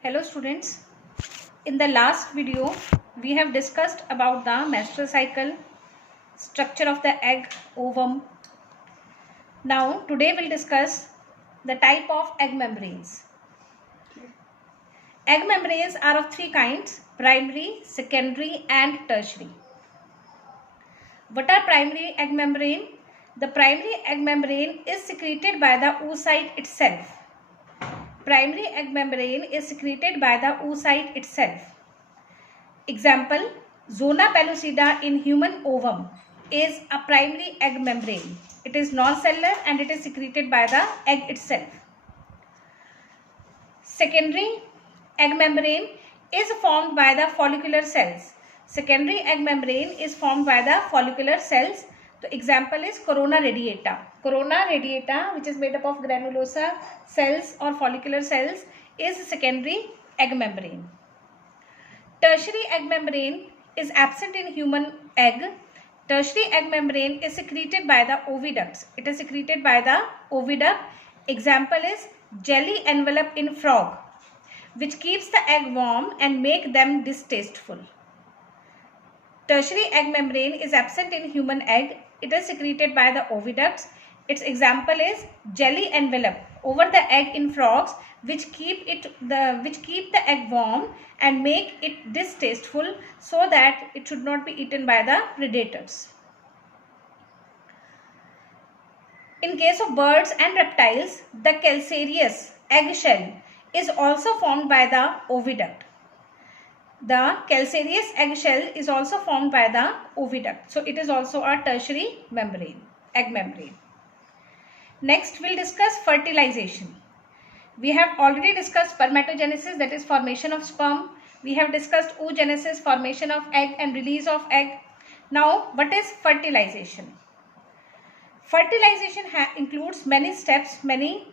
Hello students, in the last video we have discussed about the menstrual cycle, structure of the egg, ovum. Now today we'll discuss the type of egg membranes. Egg membranes are of three kinds: primary, secondary and tertiary. What are primary egg membrane? The primary egg membrane is secreted by the oocyte itself. Primary egg membrane is secreted by the oocyte itself. Example, zona pellucida in human ovum is a primary egg membrane. It is non-cellular and it is secreted by the egg itself. Secondary egg membrane is formed by the follicular cells. Secondary egg membrane is formed by the follicular cells. The example is corona radiata. Corona radiata, which is made up of granulosa cells or follicular cells, is secondary egg membrane. Tertiary egg membrane is absent in human egg. Tertiary egg membrane is secreted by the oviducts. It is secreted by the oviduct. Example is jelly envelope in frog, which keeps the egg warm and make them distasteful. Tertiary egg membrane is absent in human egg. It is secreted by the oviducts. Its example is jelly envelope over the egg in frogs, which keep the egg warm and make it distasteful so that it should not be eaten by the predators. In case of birds and reptiles, the calcareous eggshell is also formed by the oviduct. The calcareous eggshell is also formed by the oviduct. So it is also a tertiary membrane, egg membrane. Next, we'll discuss fertilization. We have already discussed spermatogenesis, that is formation of sperm. We have discussed oogenesis, formation of egg and release of egg. Now, what is fertilization? Fertilization includes many steps, many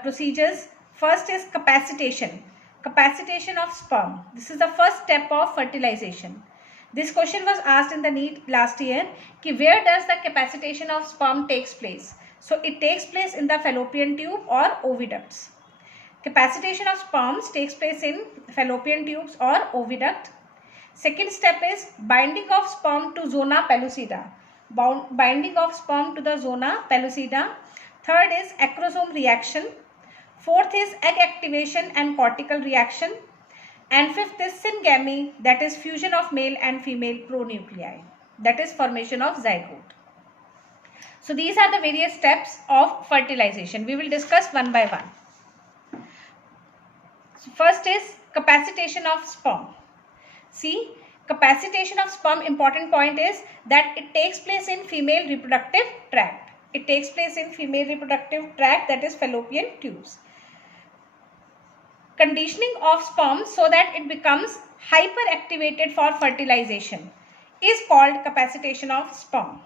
procedures. First is capacitation. Capacitation of sperm. This is the first step of fertilization. This question was asked in the NEET last year. Where does the capacitation of sperm takes place? So it takes place in the fallopian tube or oviducts. Capacitation of sperms takes place in fallopian tubes or oviduct. Second step is binding of sperm to zona pellucida. Binding of sperm to the zona pellucida. Third is acrosome reaction. Fourth is egg activation and cortical reaction. And fifth is syngamy, that is fusion of male and female pronuclei, that is formation of zygote. So these are the various steps of fertilization. We will discuss one by one. So first is capacitation of sperm. See, capacitation of sperm, important point is that it takes place in female reproductive tract. It takes place in female reproductive tract, that is fallopian tubes. Conditioning of sperm so that it becomes hyperactivated for fertilization is called capacitation of sperm.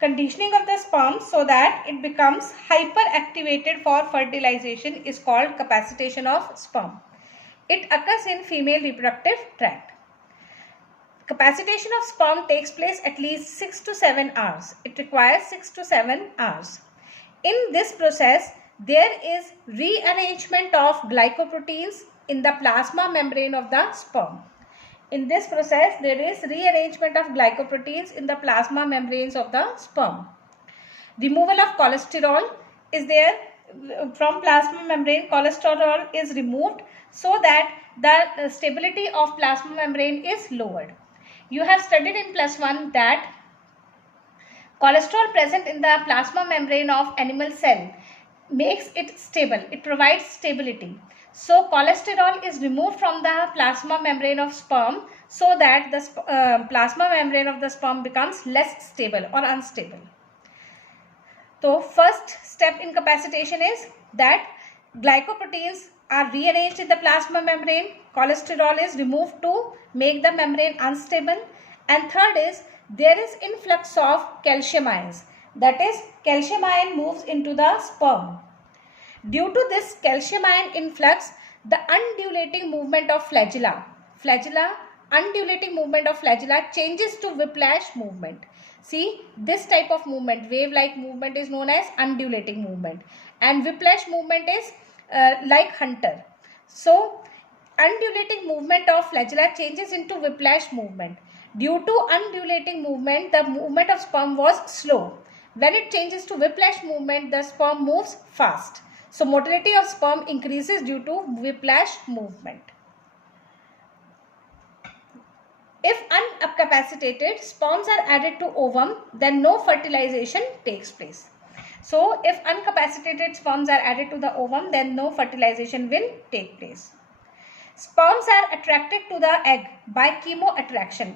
Conditioning of the sperm so that it becomes hyperactivated for fertilization is called capacitation of sperm. It occurs in female reproductive tract. Capacitation of sperm takes place at least 6 to 7 hours. It requires 6 to 7 hours. In this process, there is rearrangement of glycoproteins in the plasma membrane of the sperm. In this process, there is rearrangement of glycoproteins in the plasma membranes of the sperm. Removal of cholesterol is there. From plasma membrane, cholesterol is removed so that the stability of plasma membrane is lowered. You have studied in +1 that cholesterol present in the plasma membrane of animal cell makes it stable. It provides stability. So cholesterol is removed from the plasma membrane of sperm so that the plasma membrane of the sperm becomes less stable or unstable. So first step in capacitation is that glycoproteins are rearranged in the plasma membrane. Cholesterol is removed to make the membrane unstable. And third is there is influx of calcium ions. That is, calcium ion moves into the sperm. Due to this calcium ion influx, the undulating movement of undulating movement of flagella changes to whiplash movement. See, this type of movement, wave-like movement, is known as undulating movement, and whiplash movement is like hunter. So undulating movement of flagella changes into whiplash movement. Due to undulating movement, the movement of sperm was slow. When it changes to whiplash movement, the sperm moves fast. So motility of sperm increases due to whiplash movement. If unincapacitated sperms are added to ovum, then no fertilization takes place. So if incapacitated sperms are added to the ovum, then no fertilization will take place. Sperms are attracted to the egg by chemoattraction.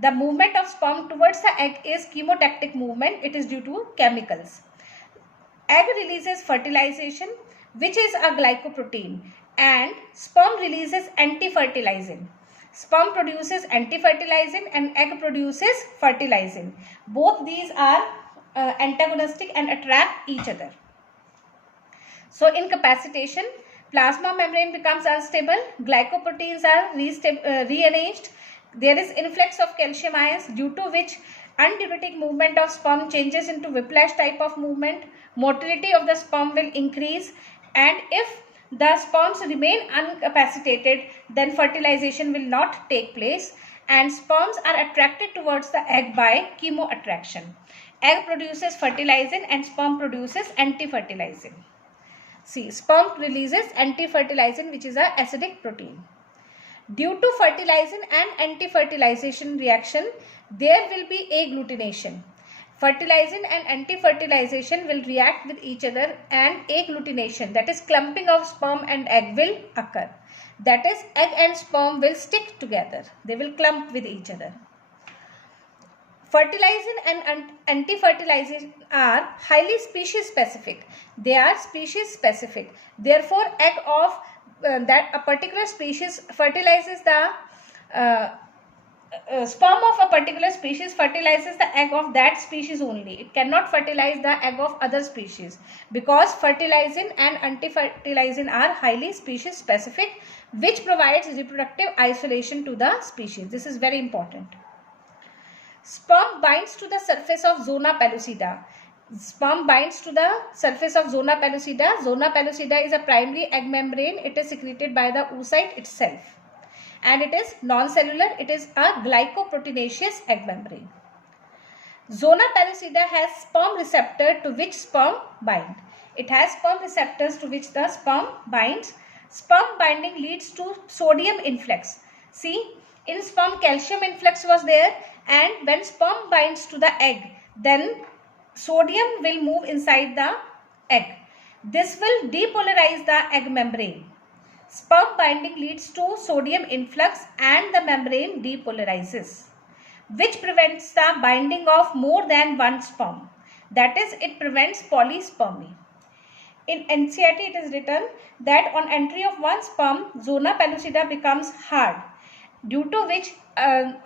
The movement of sperm towards the egg is chemotactic movement. It is due to chemicals. Egg releases fertilization, which is a glycoprotein, and sperm releases antifertilizin. Sperm produces antifertilizin and egg produces fertilizin. Both these are antagonistic and attract each other. So in capacitation, plasma membrane becomes unstable, glycoproteins are rearranged, there is influx of calcium ions, due to which undulating movement of sperm changes into whiplash type of movement, motility of the sperm will increase, and if the sperms remain incapacitated, then fertilization will not take place, and sperms are attracted towards the egg by chemoattraction. Egg produces fertilizin and sperm produces antifertilizin. See, sperm releases antifertilizin, which is an acidic protein. Due to fertilizin and antifertilization reaction, there will be agglutination. Fertilizin and antifertilization will react with each other, and agglutination, that is clumping of sperm and egg, will occur. That is, egg and sperm will stick together. They will clump with each other. Fertilizin and antifertilization are highly species specific. They are species specific. Therefore, egg of that a particular species fertilizes the sperm of a particular species fertilizes the egg of that species only. It cannot fertilize the egg of other species, because fertilizin and antifertilizin are highly species specific, which provides reproductive isolation to the species. This is very important. Sperm binds to the surface of zona pellucida. Sperm binds to the surface of zona pellucida. Zona pellucida is a primary egg membrane. It is secreted by the oocyte itself, and it is non-cellular. It is a glycoproteinaceous egg membrane. Zona pellucida has sperm receptor to which sperm bind. It has sperm receptors to which the sperm binds. Sperm binding leads to sodium influx. See, in sperm calcium influx was there, and when sperm binds to the egg, then sodium will move inside the egg. This will depolarize the egg membrane. Sperm binding leads to sodium influx and the membrane depolarizes, which prevents the binding of more than one sperm. That is, it prevents polyspermy. In NCERT it is written that on entry of one sperm, zona pellucida becomes hard, due to which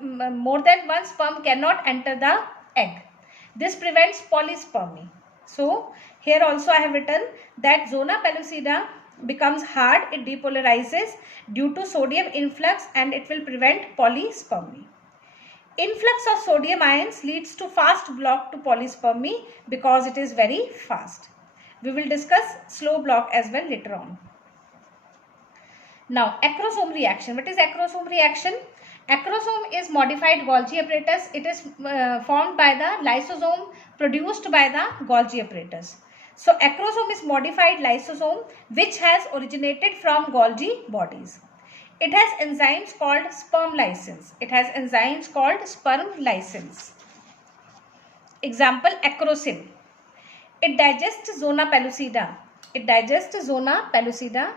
more than one sperm cannot enter the egg. This prevents polyspermy. So here also I have written that zona pellucida becomes hard, it depolarizes due to sodium influx, and it will prevent polyspermy. Influx of sodium ions leads to fast block to polyspermy because it is very fast. We will discuss slow block as well later on. Now, acrosome reaction. What is acrosome reaction? Acrosome is modified Golgi apparatus. It is formed by the lysosome produced by the Golgi apparatus. So, acrosome is modified lysosome which has originated from Golgi bodies. It has enzymes called sperm lysins. It has enzymes called sperm lysins. Example, acrosin. It digests zona pellucida. It digests zona pellucida.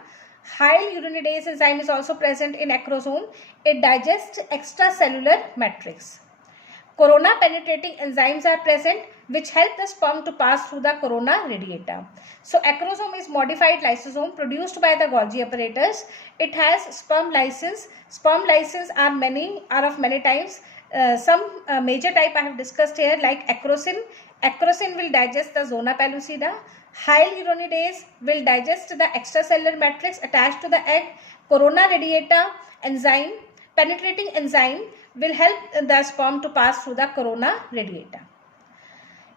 High urinidase enzyme is also present in acrosome. It digests extracellular matrix. Corona penetrating enzymes are present which help the sperm to pass through the corona radiata. So acrosome is modified lysosome produced by the Golgi apparatus. It has sperm lysins. Sperm lysins are of many types. Some major type I have discussed here, like acrosin. Acrosin will digest the zona pellucida. High uronidase will digest the extracellular matrix attached to the egg. Corona radiata enzyme, penetrating enzyme, will help the sperm to pass through the corona radiata.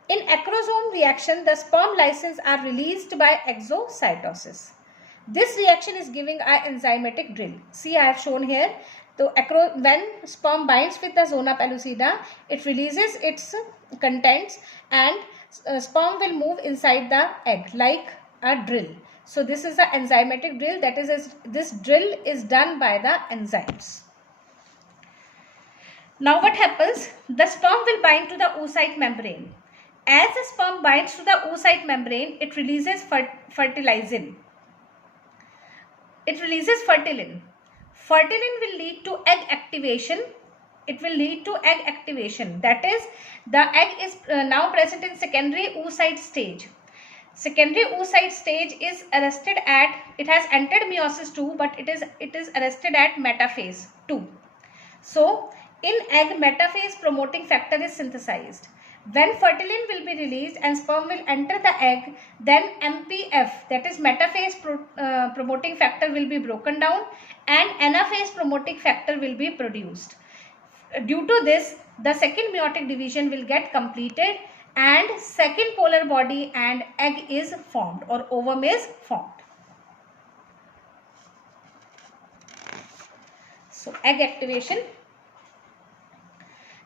In acrosome reaction, the sperm lysins are released by exocytosis. This reaction is giving an enzymatic drill. See, I have shown here. So when sperm binds with the zona pellucida, it releases its contents and sperm will move inside the egg like a drill. So this is the enzymatic drill, that is, this drill is done by the enzymes. Now what happens? The sperm will bind to the oocyte membrane. As the sperm binds to the oocyte membrane, it releases fertilizin. It releases fertilin. Fertilin will lead to egg activation. It will lead to egg activation. That is, the egg is now present in secondary oocyte stage. Secondary oocyte stage is arrested at, it has entered meiosis 2, but it is arrested at metaphase 2. So, in egg, metaphase promoting factor is synthesized. When fertilin will be released and sperm will enter the egg, then MPF, that is metaphase promoting factor, will be broken down and anaphase promoting factor will be produced. Due to this, the second meiotic division will get completed and second polar body and egg is formed or ovum is formed. So, egg activation.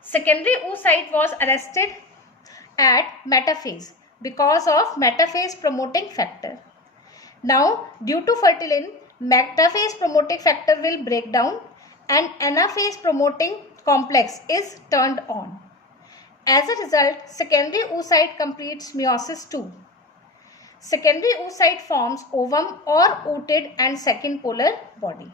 Secondary oocyte was arrested at metaphase because of metaphase promoting factor. Now, due to fertilin, metaphase promoting factor will break down and anaphase promoting complex is turned on. As a result, secondary oocyte completes meiosis 2. Secondary oocyte forms ovum or ootid and second polar body.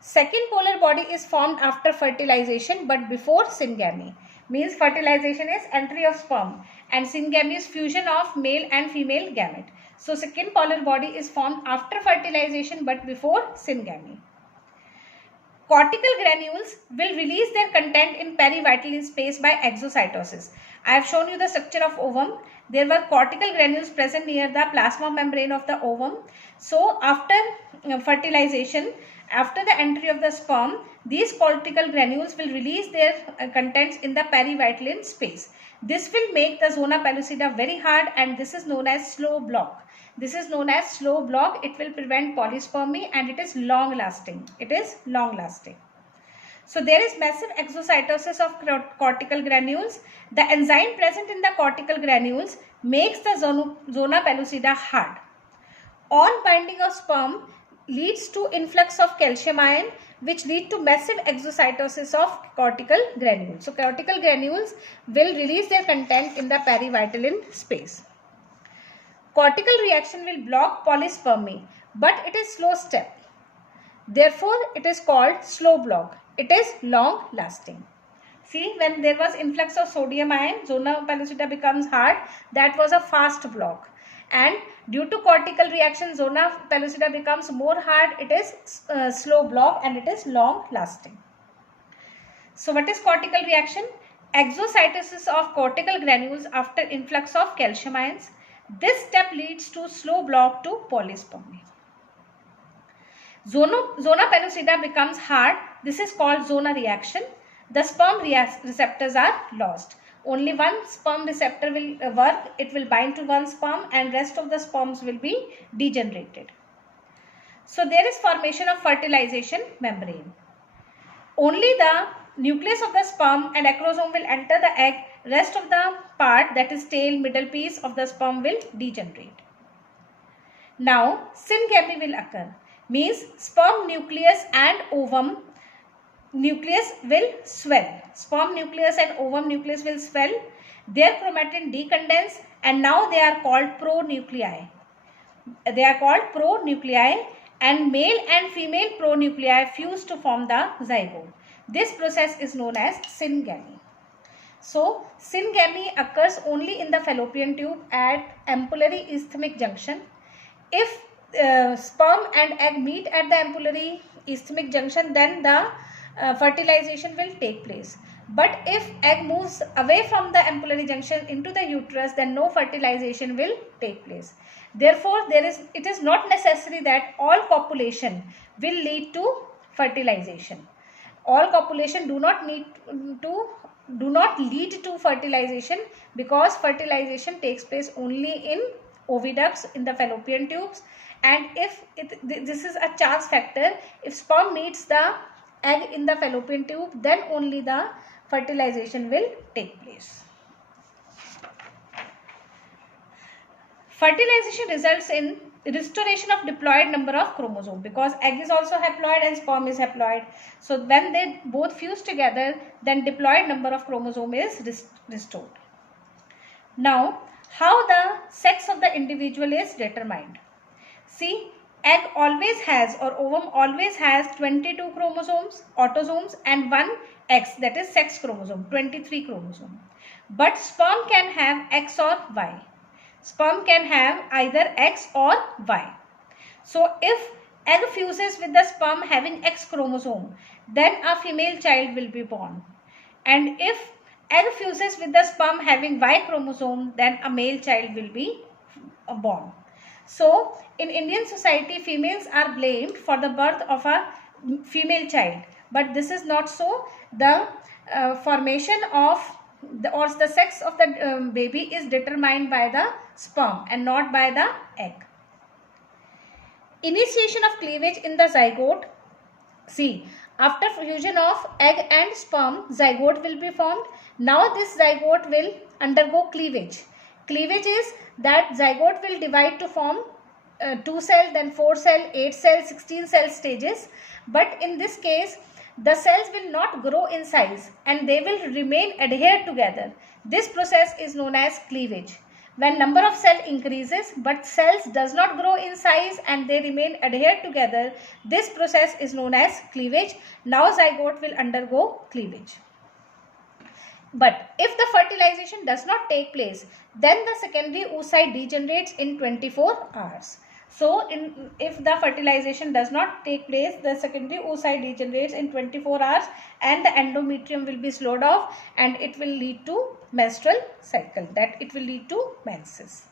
Second polar body is formed after fertilization but before syngamy. Means fertilization is entry of sperm and syngamy is fusion of male and female gamete. So second polar body is formed after fertilization but before syngamy. Cortical granules will release their content in perivital space by exocytosis. I have shown you the structure of ovum. There were cortical granules present near the plasma membrane of the ovum. So after fertilization, after the entry of the sperm, these cortical granules will release their contents in the perivital space. This will make the zona pellucida very hard and this is known as slow block. This is known as slow block. It will prevent polyspermy and it is long lasting. It is long lasting. So there is massive exocytosis of cortical granules. The enzyme present in the cortical granules makes the zona pellucida hard. On binding of sperm leads to influx of calcium ion, which lead to massive exocytosis of cortical granules. So cortical granules will release their content in the perivital space. Cortical reaction will block polyspermy, but it is slow step. Therefore, it is called slow block. It is long lasting. See, when there was influx of sodium ion, zona pellucida becomes hard. That was a fast block. And due to cortical reaction, zona pellucida becomes more hard. It is slow block and it is long lasting. So what is cortical reaction? Exocytosis of cortical granules after influx of calcium ions. This step leads to slow block to polyspermy. Zona pellucida becomes hard. This is called zona reaction. The sperm receptors are lost. Only one sperm receptor will work. It will bind to one sperm and rest of the sperms will be degenerated. So there is formation of fertilization membrane. Only the nucleus of the sperm and acrosome will enter the egg. Rest of the part, that is tail, middle piece of the sperm, will degenerate. Now syngamy will occur. Means sperm nucleus and ovum nucleus will swell. Sperm nucleus and ovum nucleus will swell. Their chromatin decondense and now they are called pronuclei. They are called pronuclei and male and female pronuclei fuse to form the zygote. This process is known as syngamy. So syngamy occurs only in the fallopian tube at ampullary isthmic junction. If sperm and egg meet at the ampullary isthmic junction, then the fertilization will take place. But if egg moves away from the ampullary junction into the uterus, then no fertilization will take place. Therefore, it is not necessary that all copulation will lead to fertilization. All copulation do not lead to fertilization, because fertilization takes place only in oviducts, in the fallopian tubes, and if this is a chance factor, if sperm meets the egg in the fallopian tube, then only the fertilization will take place. Fertilization results in restoration of diploid number of chromosome, because egg is also haploid and sperm is haploid. So when they both fuse together, then diploid number of chromosome is restored. Now, how the sex of the individual is determined? See, egg always has, or ovum always has 22 chromosomes, autosomes, and 1 X, that is sex chromosome, 23 chromosome. But sperm can have X or Y. Sperm can have either X or Y. So if egg fuses with the sperm having X chromosome, then a female child will be born. And if egg fuses with the sperm having Y chromosome, then a male child will be born. So in Indian society, females are blamed for the birth of a female child, but this is not so. The formation of the sex of the baby is determined by the sperm and not by the egg. Initiation of cleavage in the zygote. See, after fusion of egg and sperm, zygote will be formed. Now this zygote will undergo cleavage. Cleavage is that zygote will divide to form 2 cell, then 4 cell, 8 cell, 16 cell stages. But in this case, the cells will not grow in size and they will remain adhered together. This process is known as cleavage. When number of cell increases but cells does not grow in size and they remain adhered together, this process is known as cleavage. Now zygote will undergo cleavage. But if the fertilization does not take place, then the secondary oocyte degenerates in 24 hours. So, if the fertilization does not take place, the secondary oocyte degenerates in 24 hours and the endometrium will be slowed off and it will lead to menstrual cycle, that it will lead to menses.